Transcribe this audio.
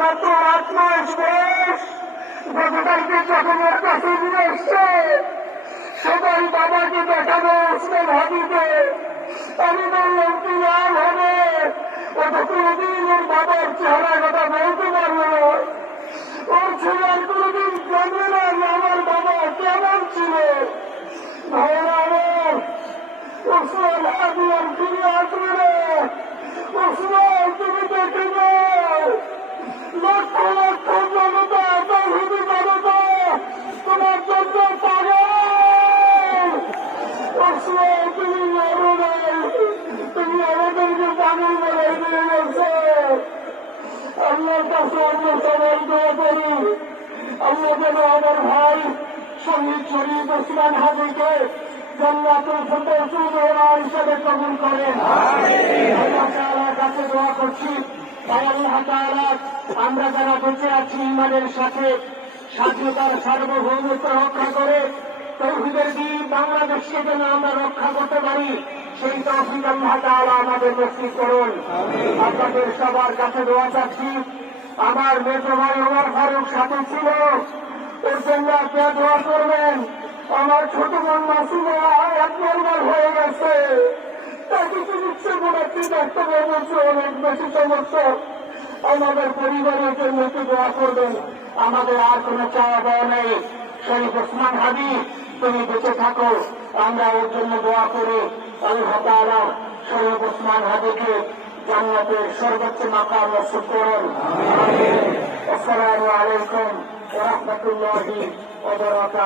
মাত্র 8 মাস বয়স, গতকালকে যখন ওর কাছে নিয়ে এসছে সবাই বাবাকে দেখাবো ওসমান হাবিকে। আমি বললাম কি লাভ হবে, ও তো কোনদিন ওর বাবার চেহারা কথা বলতে পারলো না। ওর ছেলের কোনদিন জানবে না যে আমার বাবা কেমন ছিল। ভাইরা আমার, ওসমান হাবি আর ফিরে আসবে না। ওসমান তুমি দেখে যাও, লক্ষ লক্ষ জনতা, তৌহিদি জনতা তোমার জন্য পাগল। ওসমান তুমি মরো নাই, তুমি আমাদেরকে পাগল বলে দিয়ে গেছো। আল্লাহর কাছে আমরা সবাই দোয়া করি, আল্লাহ যেন আমার ভাই শহীদ শরীফ ওসমান হাবিকে জান্নাতুল ফিরদাউসের মেহমান হিসেবে কবুল করেন। আল্লাহ তাআলার কাছে দোয়া করছি, আল্লাহ তাআলা আমরা যারা বেঁচে আছি ইমানের সাথে স্বাধীনতার সার্বভৌমত্ব রক্ষা করে তৌহিদের দ্বীপ বাংলাদেশকে যেন আমরা রক্ষা করতে পারি, সেই তৌফিক আল্লাহ তাআলা আমাদের নসিব করুন। আপনাদের সবার কাছে দোয়া চাচ্ছি, আমার মেজো ভাই ওমর ফারুক সাথে ছিল, ওর জন্য আপনারা দোয়া করবেন। আমার ছোট বোন মাসুমা 1 নম্বর হয়ে গেছে, তাকে চিকিৎসা করাচ্ছি, ডাক্তার বলছে অনেক বেশি সমস্যা। আমাদের পরিবারের জন্য একটু দোয়া করবেন। আমাদের আর কোনো চাওয়া পাওয়া নেই। শরীফ ওসমান হাবি তুমি বেঁচে থাকো, আমরা ওর জন্য দোয়া করি। আল্লাহ তাআলা শরীফ ওসমান হাবিকে জান্নাতের সর্বোচ্চ মাকাম নসিব করুন। আসসালামু আলাইকুম ওয়া রাহমাতুল্লাহি ওয়া বারাকাতুহু।